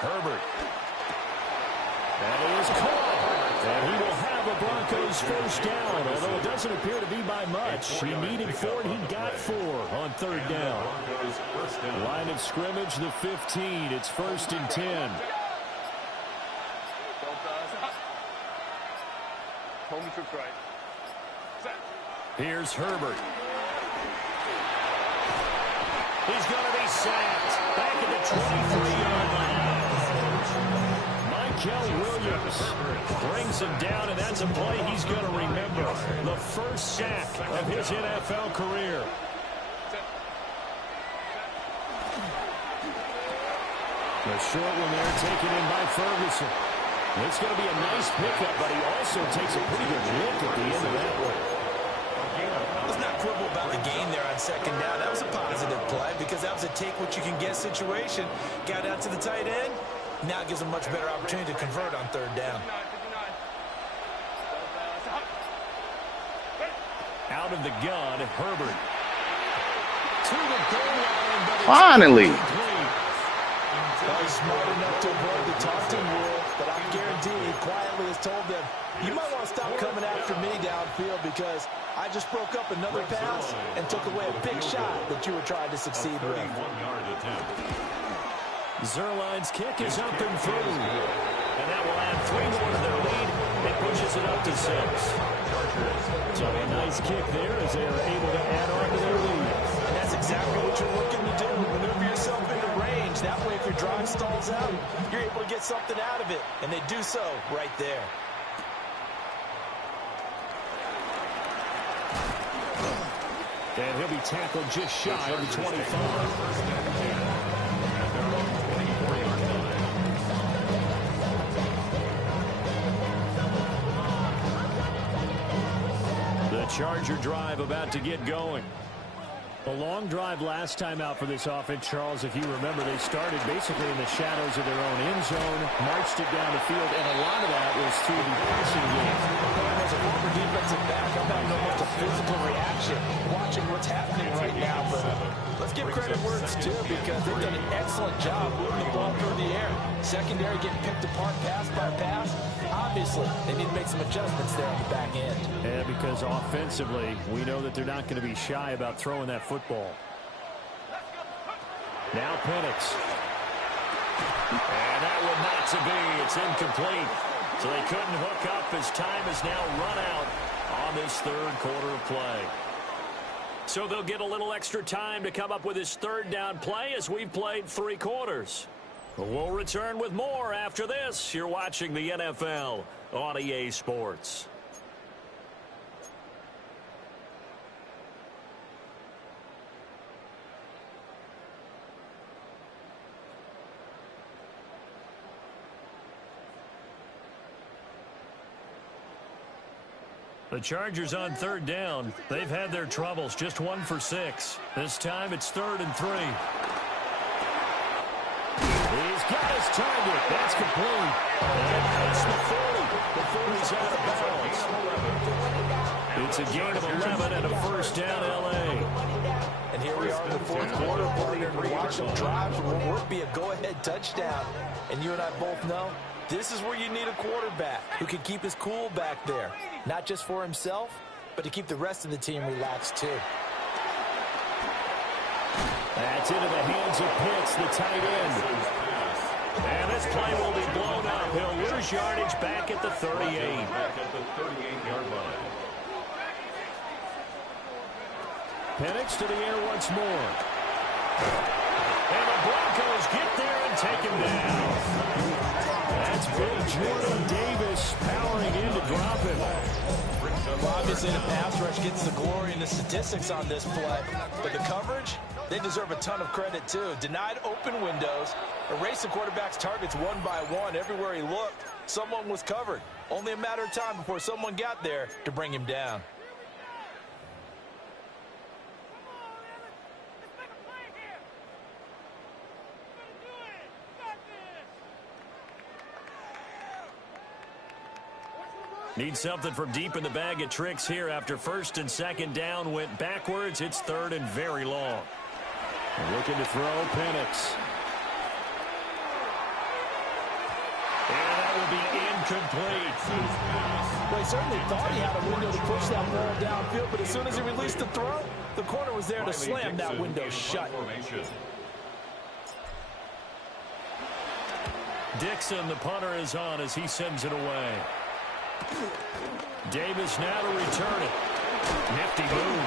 Herbert. And he is caught. And he will have a Broncos first down, although it doesn't appear to be by much. He needed 4, and he got 4 on 3rd down. Line of scrimmage, the 15. It's 1st and 10. Home trip right. Here's Herbert. He's going to be sacked. Back at the 23-yard line. Michael Williams brings him down, and that's a play he's going to remember. The first sack of his NFL career. The short one there taken in by Ferguson. It's going to be a nice pickup, but he also takes a pretty good look at the end of that one. Let's not quibble about got the gain there on second down. That was a positive play because that was a take-what-you-can-get situation. Got out to the tight end. Now it gives them a much better opportunity to convert on third down. Out of the gun, Herbert. To the goal line, but Finally. He's smart enough to avoid the taunting rule, but I guarantee he quietly has told them, you might want to stop coming after me downfield because I just broke up another pass and took away a big shot that you were trying to succeed with. Zerline's kick is up and through. And that will add 3 more to their lead. It pushes it up to 6. So a nice kick there as they are able to add on to their lead. And that's exactly what you're looking to do. Maneuver yourself into range. That way, if your drive stalls out, you're able to get something out of it. And they do so right there. And he'll be tackled just shy of the 25. Charger drive about to get going. A long drive last time out for this offense, Charles. If you remember, they started basically in the shadows of their own end zone, marched it down the field, and a lot of that was through the passing game. And as a former defensive back, I'm having almost a physical reaction watching what's happening right now. But let's give credit where it's due because they've done an excellent job moving the ball through the air. Secondary getting picked apart pass by pass. Obviously, they need to make some adjustments there on the back end. Yeah, because offensively, we know that they're not going to be shy about throwing that football. Now Penix. And that one not to be. It's incomplete. So they couldn't hook up as time is now run out on this third quarter of play. So they'll get a little extra time to come up with this third down play as we've played 3 quarters. We'll return with more after this. You're watching the NFL on EA Sports. The Chargers on third down. They've had their troubles. Just 1 for 6. This time it's 3rd and 3. He's got his target. That's complete. And that's the 40. The 40's out of bounds. It's a gain of 11 and a first down, L.A. And here we are in the fourth quarter, partner, to watch them drive for what would be a go-ahead touchdown. And you and I both know this is where you need a quarterback who can keep his cool back there. Not just for himself, but to keep the rest of the team relaxed too. That's into the hands of Pitts, the tight end. And this play will be blown up. He'll lose yardage back at the 38. Back at the 38-yard line. Penix to the air once more. And the Broncos get there and take him down. That's big Jordan Davis powering in to drop him. Well, obviously the pass rush gets the glory and the statistics on this play, but the coverage, they deserve a ton of credit too. Denied open windows, erased the quarterback's targets one by one. Everywhere he looked, someone was covered. Only a matter of time before someone got there to bring him down. Need something from deep in the bag of tricks here after 1st and 2nd down went backwards. It's 3rd and very long. Looking to throw, Penix. And that will be incomplete. Well, he certainly thought he had a window to push that ball downfield, but as soon as he released the throw, the corner was there to slam that window shut. Dixon, the punter, is on as he sends it away. Davis now to return it. Nifty move.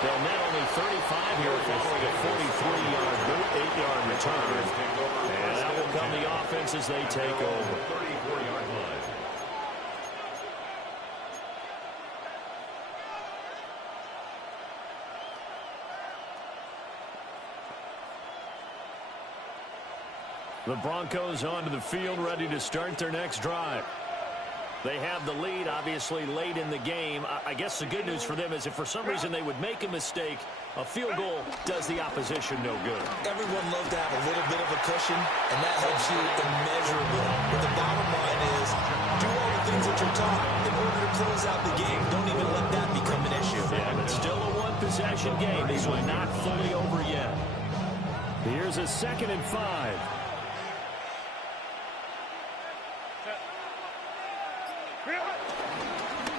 They'll net only 35 here following a 43-yard, 8-yard return. And that will come the offense as they take over. 34-yard line. The Broncos onto the field, ready to start their next drive. They have the lead, obviously, late in the game. I guess the good news for them is if for some reason they would make a mistake, a field goal does the opposition no good. Everyone loves to have a little bit of a cushion, and that helps you immeasurably. But the bottom line is, do all the things that you're taught in order to close out the game. Don't even let that become an issue. Yeah, but still a one-possession game. This one not fully over yet. Here's a 2nd and 5.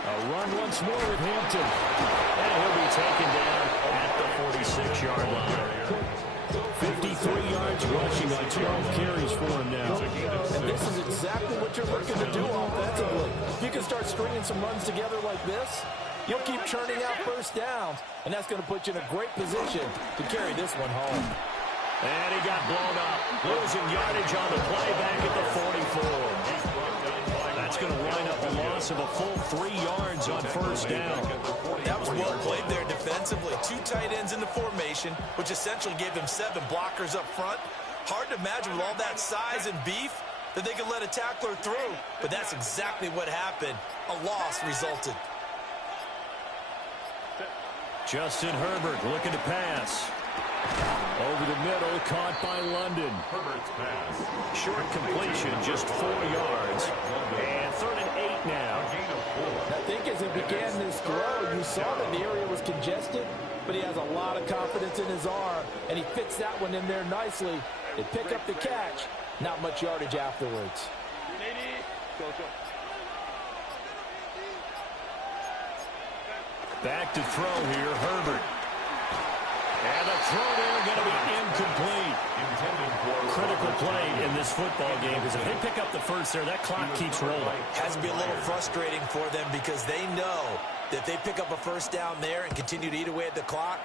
A run once more with Hampton. And he'll be taken down at the 46-yard line. 53 yards rushing on 12 carries for him now. And this is exactly what you're looking to do offensively. If you can start stringing some runs together like this, you'll keep churning out first downs, and that's going to put you in a great position to carry this one home. And he got blown up, losing yardage on the play back at the 44. That's going to wind up a loss of a full 3 yards on first down. That was well played there defensively. 2 tight ends in the formation, which essentially gave them 7 blockers up front. Hard to imagine with all that size and beef that they could let a tackler through, but that's exactly what happened. A loss resulted. Justin Herbert looking to pass. Over the middle, caught by London. Herbert's pass. Short completion, just 4 yards. And 3rd and 8 now. I think as he began this throw, you saw that the area was congested, but he has a lot of confidence in his arm, and he fits that one in there nicely. They pick up the catch, not much yardage afterwards. Back to throw here, Herbert. And the throw there going to be incomplete. Critical play in this football game because if they pick up the first there, that clock keeps rolling. Has to be a little frustrating for them because they know that if they pick up a first down there and continue to eat away at the clock,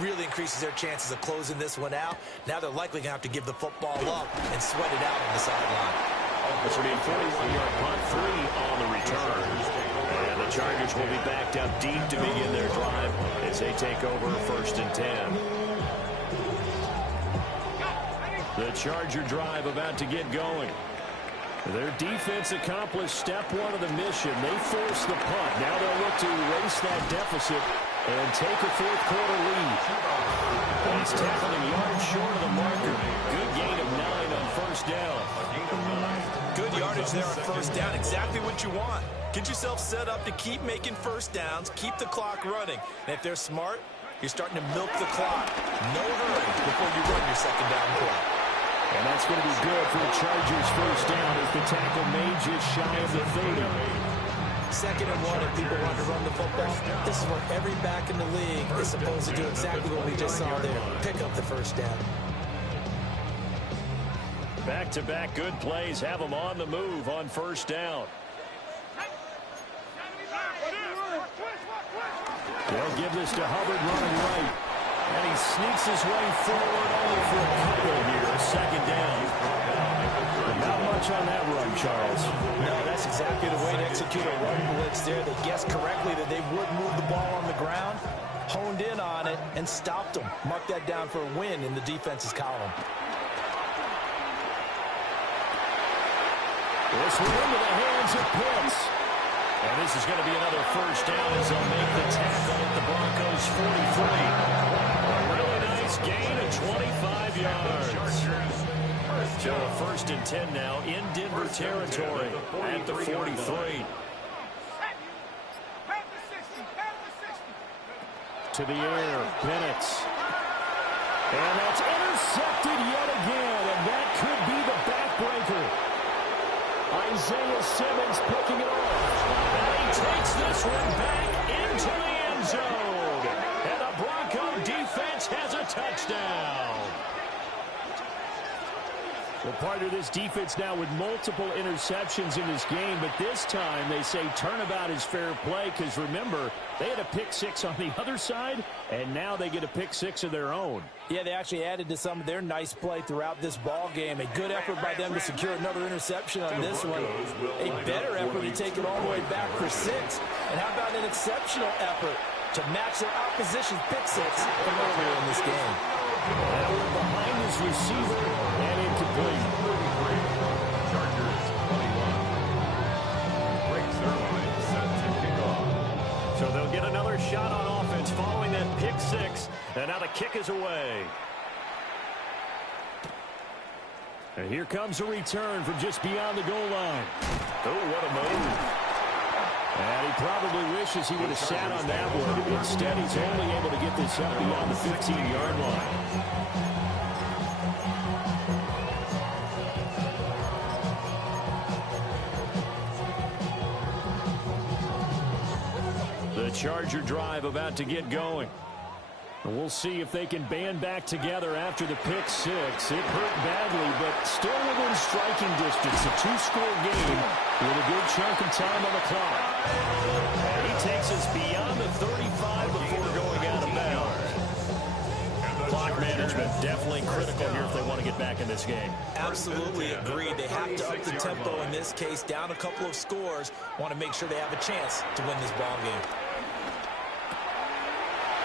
really increases their chances of closing this one out. Now they're likely going to have to give the football up and sweat it out on the sideline. This will be a 41-yard punt, 3 on the return. And the Chargers will be backed up deep to begin their drive as they take over 1st and 10. The Charger drive about to get going. Their defense accomplished step 1 of the mission. They forced the punt. Now they'll look to erase that deficit and take a 4th quarter lead. He's tackled a yard short of the marker. Good gain of 9 on first down. Good yardage there on first down. Exactly what you want. Get yourself set up to keep making first downs, keep the clock running. And if they're smart, you're starting to milk the clock. No hurry before you run your 2nd down play. And that's going to be good for the Chargers first down as the tackle made just shy of the 30. 2nd and 1 if people want to run the football. This is where every back in the league is supposed to do exactly what we just saw there. Pick up the first down. Back-to-back good plays have them on the move on first down. They'll give this to Hubbard running right. And he sneaks his way forward only for a couple here. 2nd down. Not much on that run, Charles. No, that's exactly the way to execute a run blitz there. They guessed correctly that they would move the ball on the ground, honed in on it, and stopped them. Mark that down for a win in the defense's column. This one into the hands of Pitts. And this is going to be another first down as they'll make the tackle at the Broncos' 43. A really nice gain of 25 yards. So a 1st and 10 now in Denver territory at the 43. To the air, Bennett. And that's intercepted yet again, and that could be the backbreaker. Isaiah Simmons picking it off. And he takes this one back into the end zone. And the Bronco defense has a touchdown. Well, part of this defense now with multiple interceptions in this game, but this time they say turnabout is fair play because, remember, they had a pick-6 on the other side, and now they get a pick-6 of their own. Yeah, they actually added to some of their nice play throughout this ball game. A good effort by them to secure another interception on this one. A better effort to take it all the way back for 6. And how about an exceptional effort to match their opposition's pick-6 from earlier in this game? That one behind his receiver and incomplete. Chargers 21. Breaks get another shot on offense following that pick six. And now the kick is away. And here comes a return from just beyond the goal line. Oh, what a move. And he probably wishes he would have sat on that one. Instead, he's only able to get this up beyond the 15-yard line. The Charger drive about to get going. And we'll see if they can band back together after the pick six. It hurt badly, but still within striking distance. A two-score game with a good chunk of time on the clock. And he takes us beyond the 35 before going out of bounds. Clock management definitely critical here if they want to get back in this game. Absolutely agreed. They have to up the tempo in this case. Down a couple of scores. Want to make sure they have a chance to win this ball game.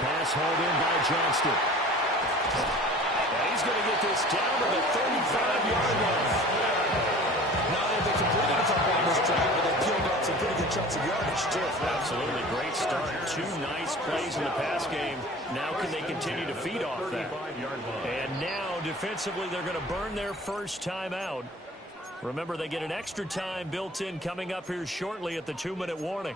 Pass hauled in by Johnston. And he's going to get this down to the 35-yard line. Not only they completed a couple on this drive, but they peeled out some pretty good chunks of yardage, too. Absolutely. Great start. Two nice plays in the pass game. Now can they continue to feed off that? And now, defensively, they're going to burn their first time out. Remember, they get an extra time built in coming up here shortly at the 2-minute warning.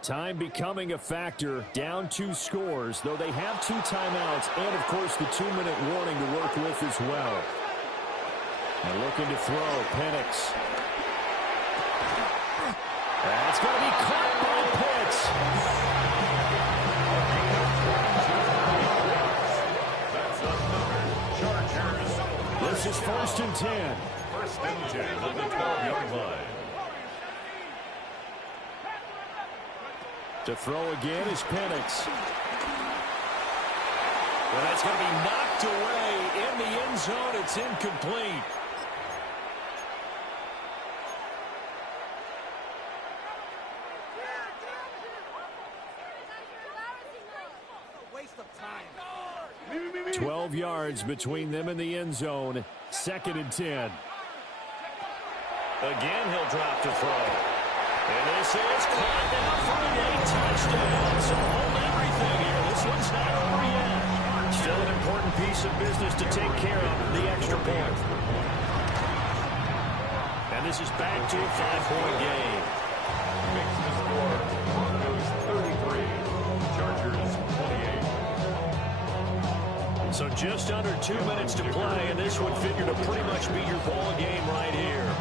Time becoming a factor, down 2 scores, though they have 2 timeouts and, of course, the 2-minute warning to work with as well. And looking to throw, Penix. That's going to be caught by Pitts. This is 1st and 10. 1st and 10 on the 12-yard line. To throw again is Penix. Well, that's going to be knocked away in the end zone. It's incomplete. Waste of time. 12 yards between them and the end zone. 2nd and 10. Again, he'll drop to throw. And this is caught now for a touchdown. So hold everything here. This one's not over yet. Still an important piece of business to take care of, the extra point. And this is back to a 5-point game. Makes the score Broncos 33, Chargers 28. So just under 2 minutes to play, and this would figure to pretty much be your ball game right here.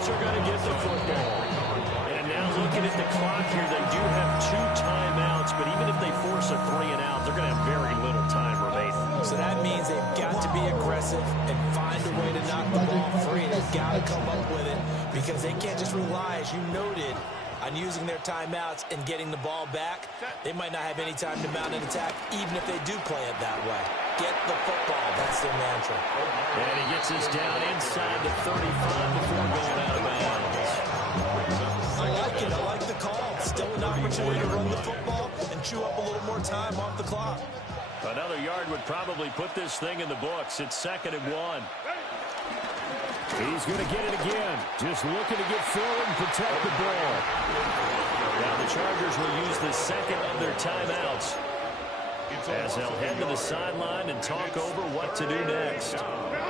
Are going to get the football. And now looking at the clock here, they do have 2 timeouts, but even if they force a 3-and-out, they're going to have very little time remaining. So that means they've got to be aggressive and find a way to knock the ball free. They've got to come up with it because they can't just rely, as you noted, on using their timeouts and getting the ball back. They might not have any time to mount an attack, even if they do play it that way. Get the football. That's their mantra. And he gets us down inside the 35 before going out of bounds. I like it. I like the call. Still an opportunity to run the football and chew up a little more time off the clock. Another yard would probably put this thing in the books. It's 2nd and 1. He's going to get it again. Just looking to get forward and protect the ball. Now the Chargers will use the 2nd of their timeouts as they'll head to the sideline and talk over what to do next.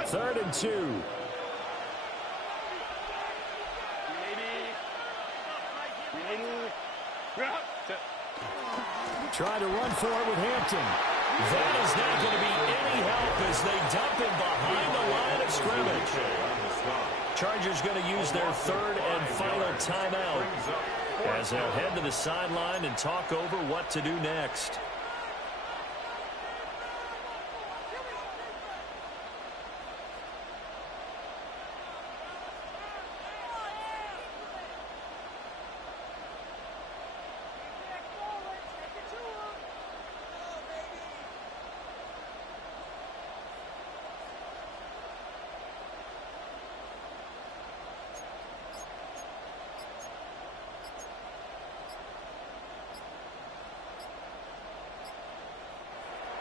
3rd and 2. Try to run for it with Hampton. That is not going to be any help as they dump him behind the line of scrimmage. Chargers going to use their 3rd and final timeout as they'll head to the sideline and talk over what to do next.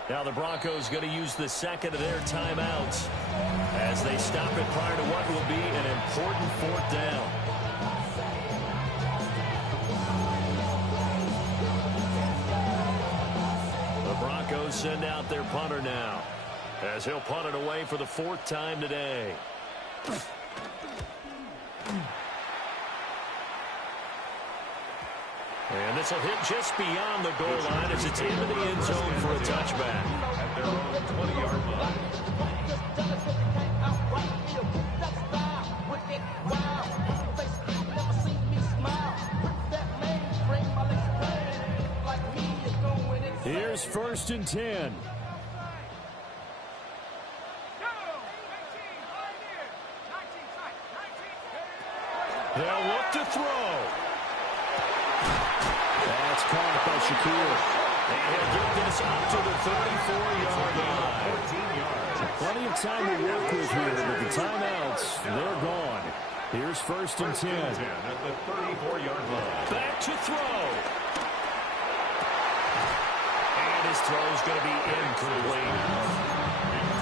Now the Broncos going to use the second of their timeouts as they stop it prior to what will be an important fourth down. The Broncos send out their punter now as he'll punt it away for the fourth time today. And this will hit just beyond the goal line as it's into the end zone for a touchback. At their own 20-yard line. Here's 1st and 10. They'll look to throw. That's caught by Shakir. And he'll get this up to the 34-yard line. 14 yards. Plenty of time to work with here, but the timeouts, they're gone. Here's 1st and 10. At the 34-yard line. Back to throw. And his throw is going to be incomplete.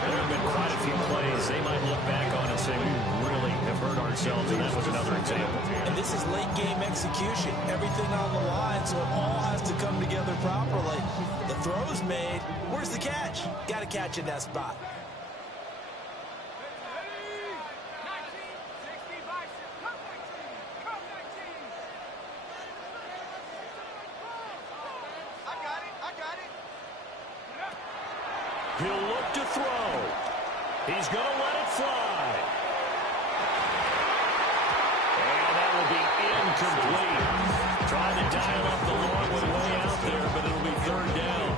There have been quite a few plays they might look back on and say, we really have hurt ourselves, and that was another example. And this is late game execution. Everything on the line, so it all has to come together properly. The throw's made. Where's the catch? Got to catch in that spot. He'll look to throw. He's going to let it fly. And that will be incomplete. Trying to dial up the long one way out there, but it'll be 3rd down.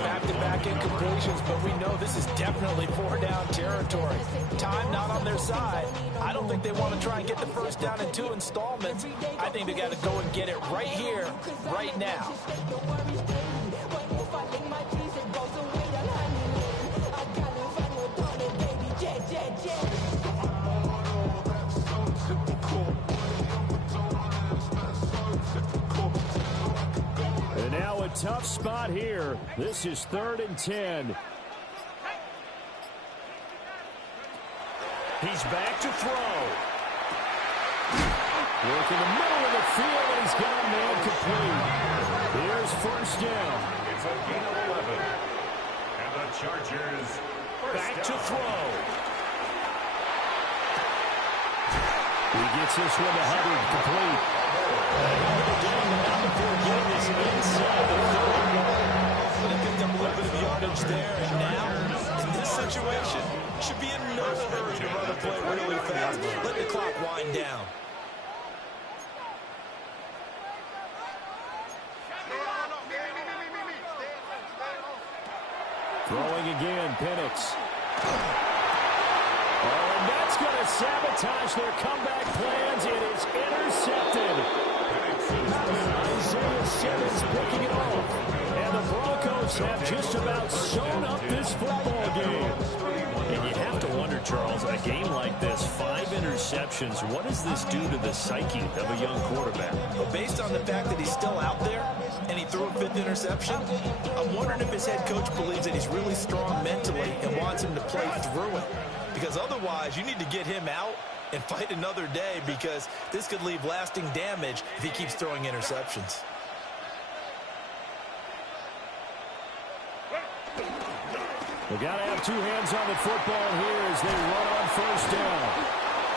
Back-to-back incompletions, but we know this is definitely 4-down territory. Time not on their side. I don't think they want to try and get the first down in 2 installments. I think they got to go and get it right here, right now. And now a tough spot here. This is 3rd and 10. He's back to throw. Work in the middle of the field, and he's got a man complete. Here's 1st down. It's a gain of 11. And the Chargers Back to throw. He gets this one to Hubbard, complete. Getting this inside the 30. But he picked up a little bit of yardage there, and now, in this situation, should be in no hurry to run the play really fast. Let the clock wind down. Throwing again, Penix. Oh, and that's going to sabotage their comeback plans. It is intercepted. Isaiah Simmons picking it off. And the Broncos have just about sewn up this football game. And you have to wonder, Charles, a game like this, 5 interceptions, what does this do to the psyche of a young quarterback? Well, based on the fact that he's still out there and he threw a 5th interception, I'm wondering if his head coach believes that he's really strong mentally and wants him to play through it. Because otherwise, you need to get him out and fight another day, because this could leave lasting damage if he keeps throwing interceptions. They got to have 2 hands on the football here as they run on 1st down.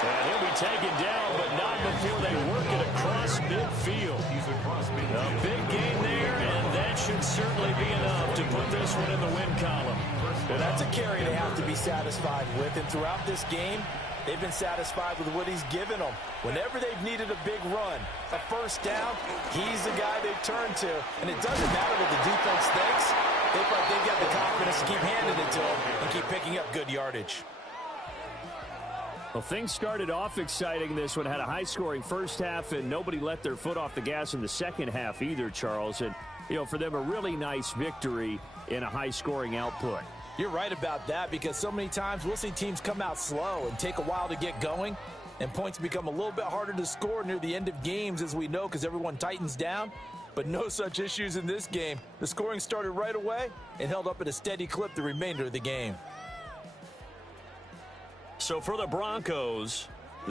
And he'll be taken down, but not before they work it across midfield. He's across midfield. A big gain there, and that should certainly be enough to put this one in the win column. Well, that's a carry they have to be satisfied with, and throughout this game, they've been satisfied with what he's given them. Whenever they've needed a big run, a 1st down, he's the guy they turn to. And it doesn't matter what the defense thinks. They've got the confidence to keep handing it to him and keep picking up good yardage. Well, things started off exciting. This one had a high-scoring first half, and nobody let their foot off the gas in the second half either, Charles. And, you know, for them, a really nice victory in a high-scoring output. You're right about that, because so many times we'll see teams come out slow and take a while to get going, and points become a little bit harder to score near the end of games, as we know, because everyone tightens down. but no such issues in this game. The scoring started right away and held up at a steady clip the remainder of the game. So for the Broncos,